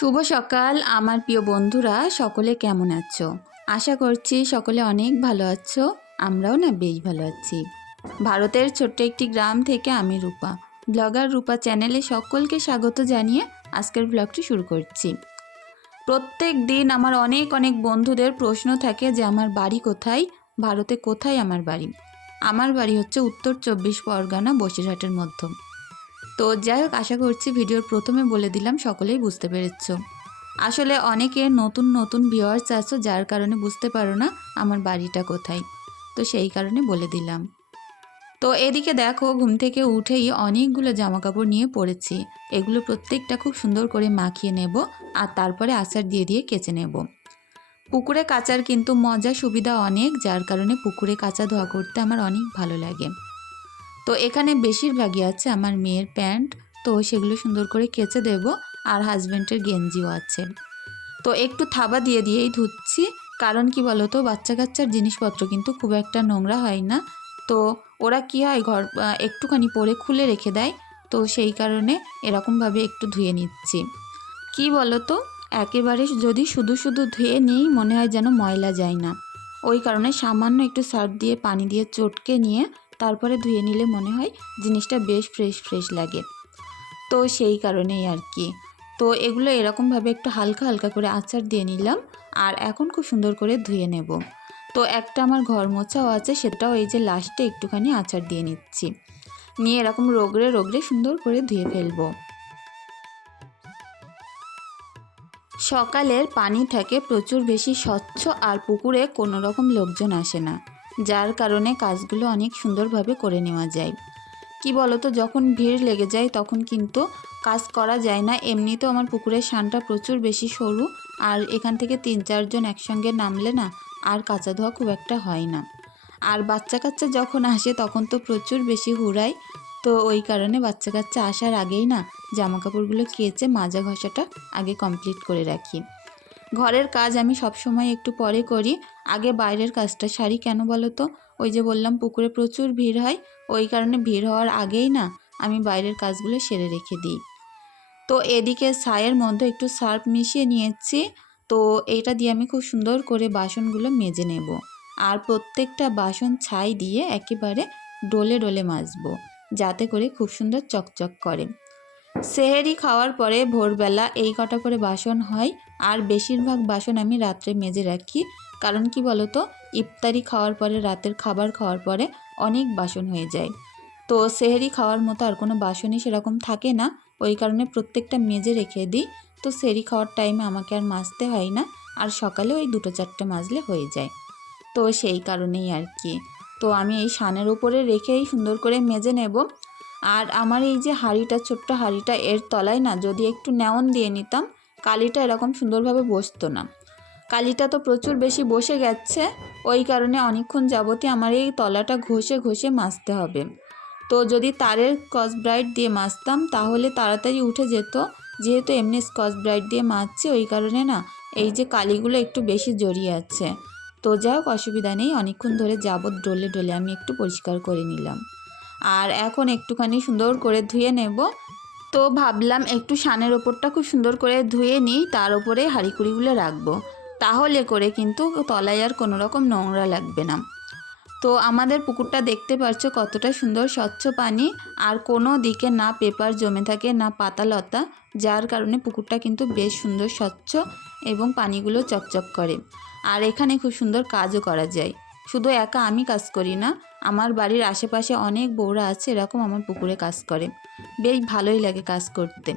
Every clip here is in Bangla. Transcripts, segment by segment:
শুভ সকাল, আমার প্রিয় বন্ধুরা, সকলে কেমন আছো? আশা করছি সকলে অনেক ভালো আছো, আমরাও না বেশ ভালো আছি। ভারতের ছোট্ট একটি গ্রাম থেকে আমি রূপা, ব্লগার রূপা চ্যানেলে সকলকে স্বাগত জানিয়ে আজকের ব্লগটি শুরু করছি। প্রত্যেক দিন আমার অনেক অনেক বন্ধুদের প্রশ্ন থাকে যে, আমার বাড়ি কোথায়? ভারতে কোথায় আমার বাড়ি? আমার বাড়ি হচ্ছে উত্তর চব্বিশ পরগনা বসিরহাটের মধ্যম। তো যাই হোক, আশা করছি ভিডিওর প্রথমে বলে দিলাম, সকলেই বুঝতে পেরেছ। আসলে অনেকে নতুন নতুন ভিউয়ার্স আছো, যার কারণে বুঝতে পারো না আমার বাড়িটা কোথায়। তো সেই কারণে বলে দিলাম। তো এদিকে দেখো, ঘুম থেকে উঠেই অনেকগুলো জামা কাপড় নিয়ে পড়েছি। এগুলো প্রত্যেকটা খুব সুন্দর করে মাখিয়ে নেব আর তারপরে আচার দিয়ে দিয়ে কেচে নেব। পুকুরে কাচার কিন্তু মজা সুবিধা অনেক, যার কারণে পুকুরে কাচা ধোয়া করতে আমার অনেক ভালো লাগে। তো এখানে বেশিরভাগই আছে আমার মেয়ের প্যান্ট, তো সেগুলো সুন্দর করে কেচে দেব আর হাজব্যান্ডের গেঞ্জিও আছে। তো একটু থাবা দিয়ে দিয়েই ধুচ্ছি, কারণ কি বলতো, বাচ্চা কাচ্চার জিনিসপত্র কিন্তু খুব একটা নোংরা হয় না। তো ওরা কি হয়, ঘর একটুখানি পরে খুলে রেখে দেয়, তো সেই কারণে এরকমভাবে একটু ধুয়ে নিচ্ছি। কি বলতো, একেবারে যদি শুধু শুধু ধুয়ে নিই, মনে হয় যেন ময়লা যায় না। ওই কারণে সামান্য একটু সার্ফ দিয়ে, পানি দিয়ে চটকে নিয়ে তারপরে ধুয়ে নিলে মনে হয় জিনিসটা বেশ ফ্রেশ ফ্রেশ লাগে। তো সেই কারণেই আর কি। তো এগুলো এরকমভাবে একটু হালকা হালকা করে আচার দিয়ে নিলাম আর এখন খুব সুন্দর করে ধুয়ে নেব। তো একটা আমার ঘর মোছাও আছে, সেটাও এই যে লাস্টে একটুখানি আচার দিয়ে নিচ্ছি। নিয়ে এরকম রোগড়ে রোগড়ে সুন্দর করে ধুয়ে ফেলব। সকালের পানি থাকে প্রচুর বেশি স্বচ্ছ আর পুকুরে কোনো রকম লোকজন আসে না। যার কারণে কাজগুলো অনেক সুন্দরভাবে করে নেওয়া যায়। কি বলতো, যখন ভিড় লেগে যায় তখন কিন্তু কাজ করা যায় না। এমনিতেও আমার পুকুরের শানটা প্রচুর বেশি সরু আর এখান থেকে তিন চারজন একসঙ্গে নামলে না আর কাঁচা ধোয়া খুব একটা হয় না। আর বাচ্চা কাচ্চা যখন আসে তখন তো প্রচুর বেশি হুড়ায়। তো ওই কারণে বাচ্চা কাচ্চা আসার আগেই না জামা কাপড়গুলো কেচে মাজা ঘষাটা আগে কমপ্লিট করে রাখি। ঘরের কাজ আমি সবসময় একটু পরে করি। আগে বাইরের কাজটা সারি কেন বলো তো? ওই যে বললাম, পুকুরে প্রচুর ভিড় হয়। ওই কারণে ভিড় হওয়ার আগেই না আমি বাইরের কাজগুলো সেরে রেখে দিই। তো এদিকে ছায়ের মধ্যে একটু সার্ফ মিশিয়ে নিয়েছি। তো এইটা দিয়ে আমি খুব সুন্দর করে বাসনগুলো মেজে নেব। আর প্রত্যেকটা বাসন ছাই দিয়ে একেবারে ডলে ডলে মাজবো, যাতে করে খুব সুন্দর চকচক করে। সেহেরি খাওয়ার পরে ভোরবেলা এই কটা করে বাসন হয়। আর বেশিরভাগ বাসন আমি রাত্রে মেজে রাখি। কারণ কি বলতো? ইফতারি খাওয়ার পরে, রাতের খাবার খাওয়ার পরে অনেক বাসন হয়ে যায়। তো সেহেরি খাওয়ার মতো আর কোনো বাসনই সেরকম থাকে না। ওই কারণে প্রত্যেকটা মেজে রেখে দিই। তো সেরি খাওয়ার টাইমে আমাকে আর মাজতে হয় না। আর সকালে ওই দুটো চারটে মাজলে হয়ে যায়। তো সেই কারণেই আর কি। তো আমি এই সানের উপরে রেখেই সুন্দর করে মেজে নেব। আর আমার এই যে হাঁড়িটা, ছোট্ট হাঁড়িটা এর তলায় না যদি একটু নেওন দিয়ে নিতাম কালিটা এরকম সুন্দরভাবে বসতো না। কালিটা তো প্রচুর বেশি বসে গেছে, ওই কারণে অনেকক্ষণ যাবতই আমার এই তলাটা ঘষে ঘষে মাজতে হবে। তো যদি তারের স্কচ ব্রাইট দিয়ে মাজতাম, তাহলে তাড়াতাড়ি উঠে যেত, যেহেতু এমনি স্কচ ব্রাইট দিয়ে মাজছি, ওই কারণে না, এই যে কালিগুলো একটু বেশি জড়িয়ে আছে। তো যাই হোক, অসুবিধা নেই, অনেকক্ষণ ধরে যাবত ডলে ডলে আমি একটু পরিষ্কার করে নিলাম। আর এখন একটুখানি সুন্দর করে ধুয়ে নেব তো ভাবলাম একটু সানের ওপরটা খুব সুন্দর করে ধুয়ে নিই, তার উপরে হাঁড়িকুড়িগুলো রাখব। তাহলে করে কিন্তু তলায় আর কোনো রকম নোংরা লাগবে না। তো আমাদের পুকুরটা দেখতে পাচ্ছ কতটা সুন্দর স্বচ্ছ পানি, আর কোনো দিকে না পেপার জমে থাকে, না পাতালতা, যার কারণে পুকুরটা কিন্তু বেশ সুন্দর স্বচ্ছ এবং পানিগুলো চকচক করে। আর এখানে খুব সুন্দর কাজও করা যায়। শুধু একা আমি কাজ করি না আমার বাড়ির আশেপাশে অনেক বউরা আছে, এরকম আমার পুকুরে কাজ করে। বেশ ভালোই লাগে কাজ করতে।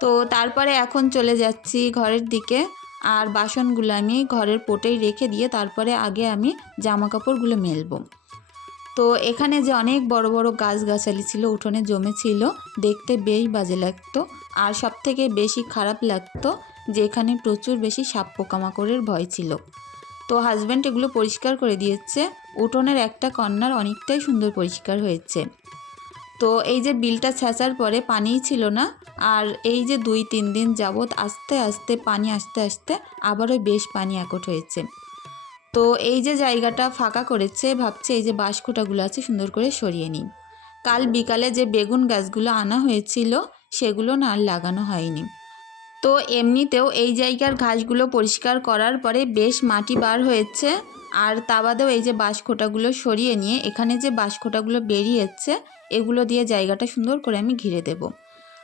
তো তারপরে এখন চলে যাচ্ছি ঘরের দিকে, আর বাসনগুলো আমি ঘরের পোটেই রেখে দিয়ে তারপরে আগে আমি জামা কাপড়গুলো মেলবো। তো এখানে যে অনেক বড় বড় গাছগাছালি ছিল, উঠোনে জমেছিল, দেখতে বেশ বাজে লাগতো। আর সব থেকে বেশি খারাপ লাগতো যে এখানে প্রচুর বেশি সাপ পোকামাকড়ের ভয় ছিল। তো হাজব্যান্ড এগুলো পরিষ্কার করে দিয়েছে উঠোনের একটা কর্নার অনেকটাই সুন্দর পরিষ্কার হয়েছে। তো এই যে বিলটা ছেঁচার পরে পানিই ছিল না, আর এই যে দুই তিন দিন যাবৎ আস্তে আস্তে পানি আসতে আসতে আবারও বেশ পানি একট হয়েছে। তো এই যে জায়গাটা ফাঁকা করেছে, ভাবছে এই যে বাঁশখোটাগুলো আছে সুন্দর করে সরিয়ে নিই। কাল বিকালে যে বেগুন গাছগুলো আনা হয়েছিল, সেগুলো না আর লাগানো হয়নি। তো এমনিতেও এই জায়গার ঘাসগুলো পরিষ্কার করার পরে বেশ মাটি বার হয়েছে আর তা বাদেও এই যে বাঁশখোটাগুলো সরিয়ে নিয়ে এখানে যে বাঁশখোটাগুলো বেরিয়েছে, এগুলো দিয়ে জায়গাটা সুন্দর করে আমি ঘিরে দেব।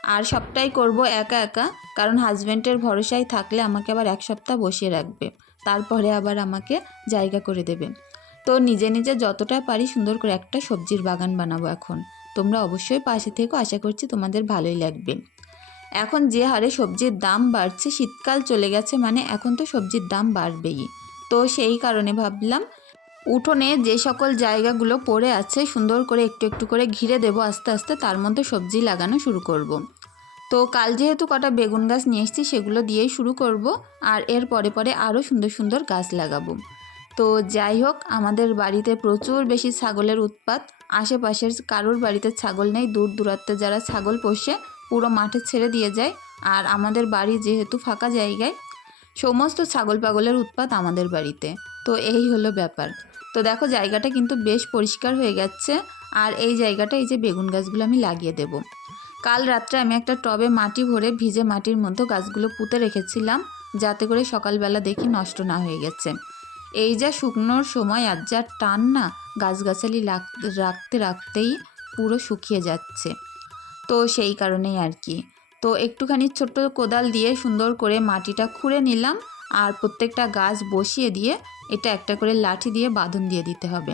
আর সবটাই করব একা একা, কারণ হাজব্যান্ডের ভরসায় থাকলে আমাকে আবার এক সপ্তাহ বসিয়ে রাখবে। তারপরে আবার আমাকে জায়গা করে দেবে। তো নিজে নিজে যতটা পারি সুন্দর করে একটা সবজির বাগান বানাবো এখন। তোমরা অবশ্যই পাশে থেকো, আশা করছি তোমাদের ভালোই লাগবে। এখন যে হারে সবজির দাম বাড়ছে, শীতকাল চলে গেছে মানে এখন তো সবজির দাম বাড়বেই। তো সেই কারণে ভাবলাম, উঠোনে যে সকল জায়গাগুলো পড়ে আছে সুন্দর করে একটু একটু করে ঘিরে দেব আস্তে আস্তে, তার মধ্যে সবজি লাগানো শুরু করব। তো কাল যেহেতু কটা বেগুন গাছ নিয়ে এসেছি সেগুলো দিয়েই শুরু করব, আর এর পরে পরে আরও সুন্দর সুন্দর গাছ লাগাবো তো যাই হোক, আমাদের বাড়িতে প্রচুর বেশি ছাগলের উৎপাত, আশেপাশের কারোর বাড়িতে ছাগল নেই, দূর দূরান্তে যারা ছাগল পোষে পুরো মাঠে ছেড়ে দিয়ে যায়, আর আমাদের বাড়ি যেহেতু ফাঁকা জায়গায় সমস্ত ছাগল পাগলের উৎপাত আমাদের বাড়িতে। তো এই হলো ব্যাপার। তো দেখো, জায়গাটা কিন্তু বেশ পরিষ্কার হয়ে গেছে। আর এই জায়গাটা এই যে বেগুন গাছগুলো আমি লাগিয়ে দেব। কাল রাত্রে আমি একটা টবে মাটি ভরে ভিজে মাটির মধ্যে গাছগুলো পুঁতে রেখেছিলাম, যাতে করে সকালবেলা দেখি নষ্ট না হয়ে গেছে। এই যা শুকনোর সময় আর যা টান না, গাছগাছালি রাখতে, রাখতেই পুরো শুকিয়ে যাচ্ছে। তো সেই কারণেই আর কি। তো একটুখানি ছোট্ট কোদাল দিয়ে সুন্দর করে মাটিটা খুঁড়ে নিলাম আর প্রত্যেকটা গাছ বসিয়ে দিয়ে এটা একটা করে লাঠি দিয়ে বাঁধন দিয়ে দিতে হবে।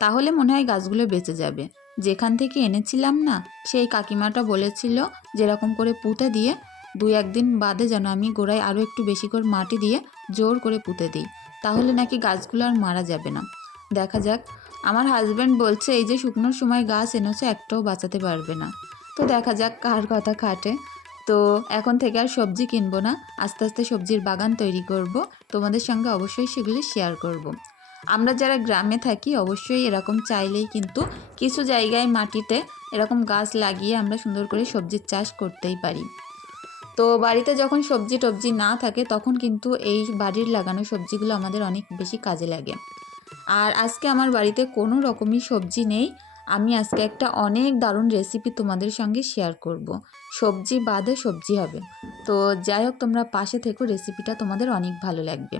তাহলে মনে হয় গাছগুলো বেঁচে যাবে। যেখান থেকে এনেছিলাম না, সেই কাকিমাটা বলেছিল যেরকম করে পুঁতে দিয়ে দুই একদিন বাদে যেন আমি গোড়ায় আরও একটু বেশি করে মাটি দিয়ে জোর করে পুঁতে দিই। তাহলে নাকি গাছগুলো আর মারা যাবে না। দেখা যাক। আমার হাজব্যান্ড বলছে, এই যে শুকনোর সময় গাছ এনেছে, একটাও বাঁচাতে পারবে না। তো দেখা যাক কার কথা খাটে। তো এখন থেকে আর সবজি কিনবো না, আস্তে আস্তে সবজির বাগান তৈরি করব। তোমাদের সঙ্গে অবশ্যই সেগুলি শেয়ার করব। আমরা যারা গ্রামে থাকি, অবশ্যই এরকম চাইলেই কিন্তু কিছু জায়গায় মাটিতে এরকম গাছ লাগিয়ে আমরা সুন্দর করে সবজির চাষ করতেই পারি। তো বাড়িতে যখন সবজি টবজি না থাকে, তখন কিন্তু এই বাড়ির লাগানো সবজিগুলো আমাদের অনেক বেশি কাজে লাগে। আর আজকে আমার বাড়িতে কোনো রকমই সবজি নেই। আমি আজকে একটা অনেক দারুণ রেসিপি তোমাদের সঙ্গে শেয়ার করব। সবজি বাদে সবজি হবে তো যাই হোক, তোমরা পাশে থেকো রেসিপিটা তোমাদের অনেক ভালো লাগবে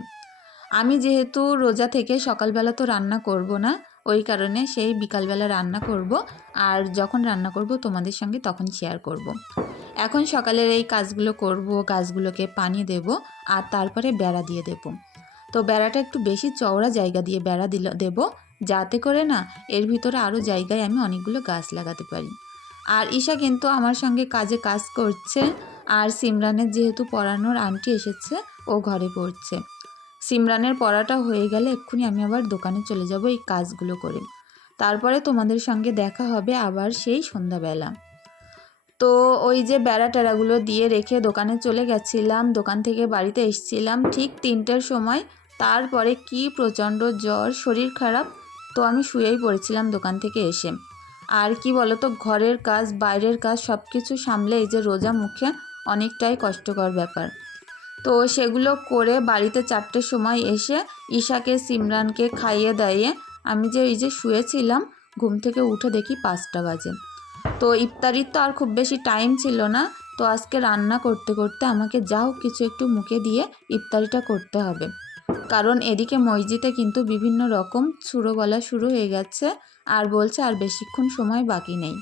আমি যেহেতু রোজা থেকে সকালবেলা তো রান্না করব না, ওই কারণে সেই বিকালবেলা রান্না করব আর যখন রান্না করব তোমাদের সঙ্গে তখন শেয়ার করব। এখন সকালের এই কাজগুলো করব, গাছগুলোকে পানি দেব আর তারপরে বেড়া দিয়ে দেব তো বেড়াটা একটু বেশি চওড়া জায়গা দিয়ে বেড়া দিল, দেবো যাতে করে না এর ভিতরে আরও জায়গায় আমি অনেকগুলো গাছ লাগাতে পারি। আর ঈশা কিন্তু আমার সঙ্গে কাজে কাজ করছে। আর সিমরানের যেহেতু পড়ানোর আন্টি এসেছে, ও ঘরে পড়ছে। সিমরানের পড়াটা হয়ে গেলে এক্ষুনি আমি আবার দোকানে চলে যাব এই কাজগুলো করে। তারপরে তোমাদের সঙ্গে দেখা হবে আবার সেই সন্ধ্যাবেলা। তো ওই যে বেড়া টেড়াগুলো দিয়ে রেখে দোকানে চলে গেছিলাম, দোকান থেকে বাড়িতে এসছিলাম ঠিক তিনটের সময়। তারপরে কি প্রচণ্ড জ্বর, শরীর খারাপ তো আমি শুয়েই পড়েছিলাম দোকান থেকে এসে। আর কি বলতো, ঘরের কাজ, বাইরের কাজ সব কিছু সামলে এই যে রোজা মুখে অনেকটাই কষ্টকর ব্যাপার। তো সেগুলো করে বাড়িতে চারটের সময় এসে ঈশাকে, সিমরানকে খাইয়ে দাইয়ে আমি যে এই যে শুয়েছিলাম, ঘুম থেকে উঠে দেখি পাঁচটা বাজে। তো ইফতারির তো আর খুব বেশি টাইম ছিল না, তো আজকে রান্না করতে করতে আমাকে যাও কিছু একটু মুখে দিয়ে ইফতারিটা করতে হবে। কারণ এদিকে মসজিদে কিন্তু বিভিন্ন রকম সুরো বলা শুরু হয়ে গেছে, আর বলছে আর বেশিক্ষণ সময় বাকি নেই।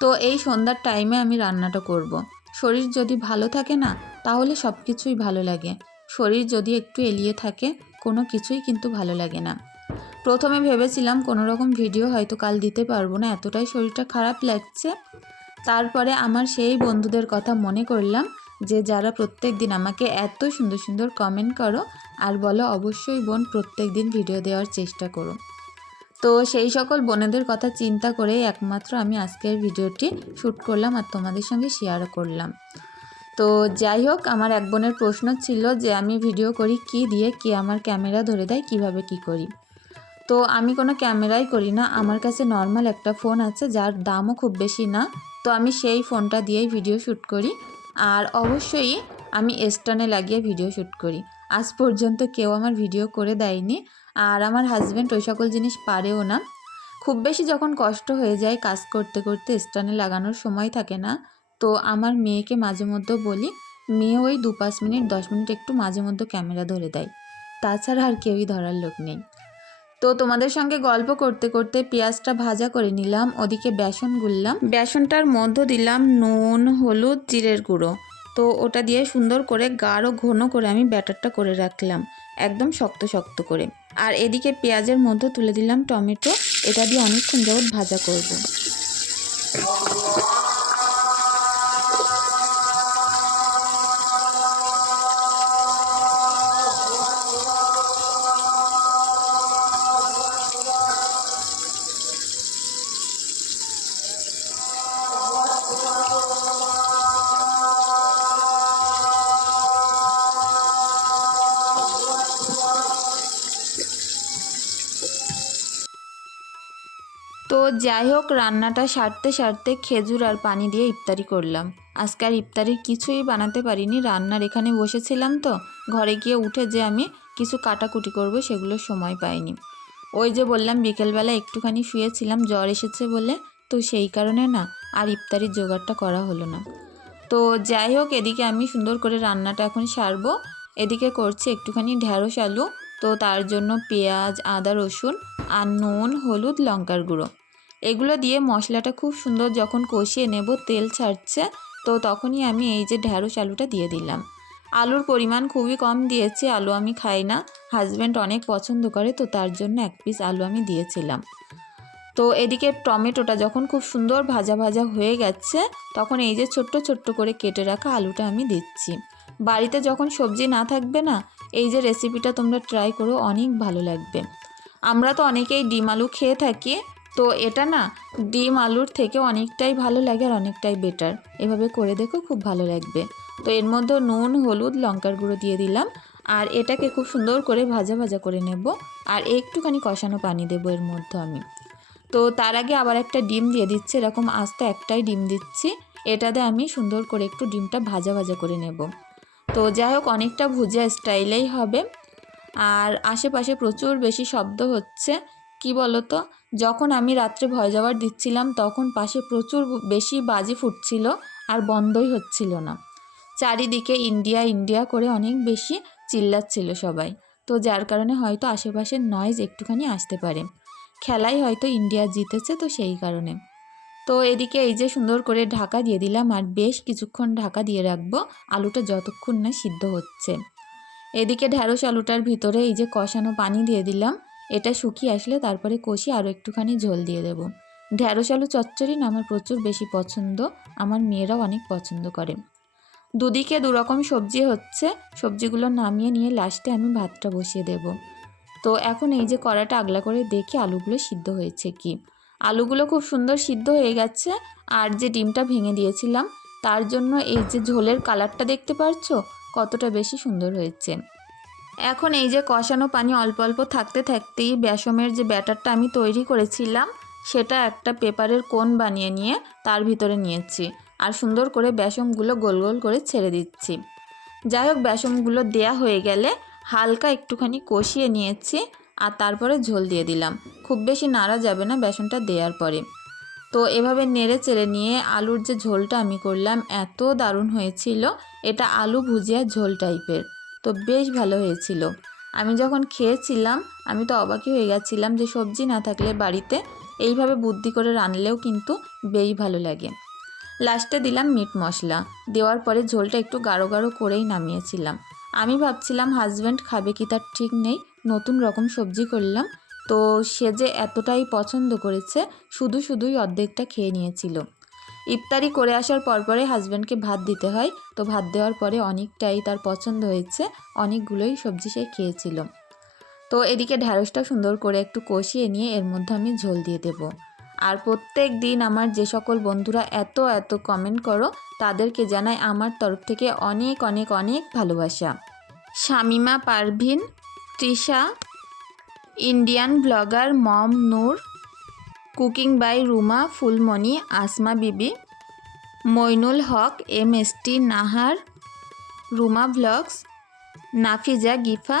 তো এই সন্ধ্যার টাইমে আমি রান্নাটা করব। শরীর যদি ভালো থাকে না, তাহলে সব কিছুই ভালো লাগে। শরীর যদি একটু এলিয়ে থাকে, কোনো কিছুই কিন্তু ভালো লাগে না। প্রথমে ভেবেছিলাম কোনো রকম ভিডিও হয়তো কাল দিতে পারব না, এতটাই শরীরটা খারাপ লাগছে। তারপরে আমার সেই বন্ধুদের কথা মনে করলাম যে যারা প্রত্যেক দিন আমাকে এত সুন্দর সুন্দর কমেন্ট করো, আর বলো অবশ্যই বোন প্রত্যেক দিন ভিডিও দেওয়ার চেষ্টা করো। তো সেই সকল বোনেদের কথা চিন্তা করেই একমাত্র আমি আজকের ভিডিওটি শ্যুট করলাম আর তোমাদের সঙ্গে শেয়ারও করলাম। তো যাই হোক, আমার এক বোনের প্রশ্ন ছিল যে আমি ভিডিও করি কি দিয়ে, কি আমার ক্যামেরা ধরে দেয়, কীভাবে কি করি? তো আমি কোনো ক্যামেরাই করি না, আমার কাছে নর্মাল একটা ফোন আছে, যার দামও খুব বেশি না। তো আমি সেই ফোনটা দিয়েই ভিডিও শ্যুট করি। আর অবশ্যই আমি স্টানে লাগিয়ে ভিডিও শ্যুট করি। আজ পর্যন্ত কেউ আমার ভিডিও করে দেয়নি আর আমার হাজব্যান্ড ওই সকল জিনিস পারেও না। খুব বেশি যখন কষ্ট হয়ে যায় কাজ করতে করতে স্টানে লাগানোর সময় থাকে না। তো আমার মেয়েকে মাঝে মধ্যে বলি, মেয়ে ওই দু পাঁচ মিনিট, দশ মিনিট একটু মাঝে মধ্যে ক্যামেরা ধরে দেয়। তাছাড়া আর কেউই ধরার লোক নেই। তো তোমাদের সঙ্গে গল্প করতে করতে পেঁয়াজটা ভাজা করে নিলাম, ওদিকে বেসন গুললাম। বেসনটার মধ্যে দিলাম নুন, হলুদ, জিরের গুঁড়ো। তো ওটা দিয়ে সুন্দর করে গাঢ় ঘন করে আমি ব্যাটারটা করে রাখলাম, একদম শক্ত শক্ত করে। আর এদিকে পেঁয়াজের মধ্যে তুলে দিলাম টমেটো, এটা দিয়ে অনেকক্ষণ যাবত ভাজা করব। যাই হোক রান্নাটা সারতে সারতে খেজুর আর পানি দিয়ে ইফতারি করলাম। আজকে আর ইফতারির কিছুই বানাতে পারিনি, রান্নার এখানে বসেছিলাম তো। ঘরে গিয়ে উঠে যে আমি কিছু কাটাকুটি করব সেগুলো সময় পাইনি। ওই যে বললাম, বিকেলবেলা একটুখানি শুয়েছিলাম, জ্বর এসেছে বলে। তো সেই কারণে না, আর ইফতারির জোগাড়টা করা হলো না। তো যাই হোক এদিকে আমি সুন্দর করে রান্নাটা এখন সারবো। এদিকে করছি একটুখানি ঢ্যাঁড়স আলু। তো তার জন্য পেঁয়াজ, আদা, রসুন আর নুন, হলুদ, লঙ্কার গুঁড়ো। এগুলো দিয়ে মশলাটা খুব সুন্দর যখন কষিয়ে নেব, তেল ছাড়ছে, তো তখনই আমি এই যে ঢ্যাঁড়স আলুটা দিয়ে দিলাম। আলুর পরিমাণ খুবই কম দিয়েছি, আলু আমি খাই না। হাজব্যান্ড অনেক পছন্দ করে, তো তার জন্য এক পিস আলু আমি দিয়েছিলাম। তো এদিকে টমেটোটা যখন খুব সুন্দর ভাজা ভাজা হয়ে গেছে, তখন এই যে ছোট্ট ছোট্ট করে কেটে রাখা আলুটা আমি দিচ্ছি। বাড়িতে যখন সবজি না থাকবে না, এই যে রেসিপিটা তোমরা ট্রাই করো, অনেক ভালো লাগবে। আমরা তো অনেকেই ডিম আলু খেয়ে থাকি তো এটা না ডিম আলুর থেকে অনেকটাই ভালো লাগে আর অনেকটাই বেটার এভাবে করে দেখো খুব ভালো লাগবে। তো এর মধ্যে নুন, হলুদ, লঙ্কার গুঁড়ো দিয়ে দিলাম। আর এটাকে খুব সুন্দর করে ভাজা ভাজা করে নেব। আর একটুখানি কষানো পানি দেবো এর মধ্যে আমি। তো তার আগে আবার একটা ডিম দিয়ে দিচ্ছি, এরকম আস্তে একটাই ডিম দিচ্ছি। এটাতে আমি সুন্দর করে একটু ডিমটা ভাজা ভাজা করে নেব। তো যাই হোক, অনেকটা ভুজা স্টাইলেই হবে। আর আশেপাশে প্রচুর বেশি শব্দ হচ্ছে। কি বলতো? যখন আমি রাত্রে ভয় যাওয়ার দিচ্ছিলাম, তখন পাশে প্রচুর বেশি বাজি ফুটছিল আর বন্ধই হচ্ছিল না। চারিদিকে ইন্ডিয়া ইন্ডিয়া করে অনেক বেশি চিল্লাচ্ছিল সবাই। তো যার কারণে হয়তো আশেপাশের নয়েজ একটুখানি আসতে পারে। খেলাই হয়তো ইন্ডিয়া জিতেছে তো সেই কারণে। তো এদিকে এই যে সুন্দর করে ঢাকা দিয়ে দিলাম আর বেশ কিছুক্ষণ ঢাকা দিয়ে রাখব। আলুটা যতক্ষণ না সিদ্ধ হচ্ছে। এদিকে ঢ্যাঁড়স আলুটার ভিতরে এই যে কষানো পানি দিয়ে দিলাম। এটা শুকিয়ে আসলে তারপরে কষি আরও একটুখানি ঝোল দিয়ে দেবো। ঢ্যাঁড়স আলু চচ্চড়ি আমার প্রচুর বেশি পছন্দ, আমার মেয়েরাও অনেক পছন্দ করে। দুদিকে দুরকম সবজি হচ্ছে, সবজিগুলো নামিয়ে নিয়ে লাস্টে আমি ভাতটা বসিয়ে দেব। তো এখন এই যে কড়াটা আগলা করে দেখি আলুগুলো সিদ্ধ হয়েছে কি। আলুগুলো খুব সুন্দর সিদ্ধ হয়ে গেছে, আর যে ডিমটা ভেঙে দিয়েছিলাম, তার জন্য এই যে ঝোলের কালারটা দেখতে পারছ, কতটা বেশি সুন্দর হয়েছে। এখন এই যে কষানো পানি অল্প অল্প থাকতে থাকতেই বেসমের যে ব্যাটারটা আমি তৈরি করেছিলাম, সেটা একটা পেপারের কোন বানিয়ে নিয়ে তার ভিতরে নিয়েছি আর সুন্দর করে বেসমগুলো গোল গোল করে ছেড়ে দিচ্ছি। যাই হোক, বেসমগুলো দেয়া হয়ে গেলে হালকা একটুখানি কষিয়ে নিয়েছি আর তারপরে ঝোল দিয়ে দিলাম। খুব বেশি নাড়া যাবে না বেসনটা দেওয়ার পরে। তো এভাবে নেড়ে চেড়ে নিয়ে আলুর যে ঝোলটা আমি করলাম, এত দারুণ হয়েছিল। এটা আলু ভুজিয়া ঝোল টাইপের তো বেশ ভালো হয়েছিল। আমি যখন খেয়েছিলাম, আমি তো অবাকই হয়ে গেছিলাম যে সবজি না থাকলে বাড়িতে এইভাবে বুদ্ধি করে রানলেও কিন্তু বেশ ভালো লাগে। লাস্টে দিলাম মিট মশলা। দেওয়ার পরে ঝোলটা একটু গাঢ় গাঢ় করেই নামিয়েছিলাম। আমি ভাবছিলাম হাজব্যান্ড খাবে কি তার ঠিক নেই? নতুন রকম সবজি করলাম। তো সে যে এতটাই পছন্দ করেছে, শুধু শুধুই অর্ধেকটা খেয়ে নিয়েছিল। ইফতারি করে আসার পরপরে হাজব্যান্ডকে ভাত দিতে হয়। তো ভাত দেওয়ার পরে অনেকটাই তার পছন্দ হয়েছে। অনেকগুলোই সবজি সে খেয়েছিল। তো এদিকে ঢ্যাঁড়সটা সুন্দর করে একটু কষিয়ে নিয়ে এর মধ্যে আমি ঝোল দিয়ে দেব। আর প্রত্যেক দিন আমার যে সকল বন্ধুরা এত এত কমেন্ট করো, তাদেরকে জানাই আমার তরফ থেকে অনেক অনেক অনেক ভালোবাসা। Shamima Parvin, Trisha Indian blogger mom Noor cooking by Ruma Fulmoni, Asma Bibi, Moinul Haque M S T Nahar, Ruma blogs, Nafiza Gifa,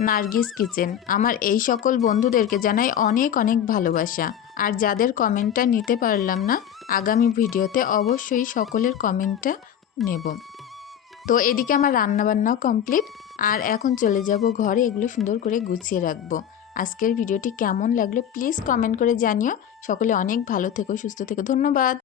Nargis kitchen. আমার এই সকল বন্ধুদেরকে জানাই অনেক অনেক ভালোবাসা। আর যাদের কমেন্টটা নিতে পারলাম না, আগামী ভিডিওতে অবশ্যই সকলের কমেন্টটা নেব। তো এদিকে আমার রান্নাবান্নাও কমপ্লিট। আর এখন চলে যাব ঘরে, এগুলো সুন্দর করে গুছিয়ে রাখব। আজকের ভিডিওটি কেমন লাগল প্লিজ কমেন্ট করে জানিও। সকলে অনেক ভালো থেকো, সুস্থ থেকো, ধন্যবাদ।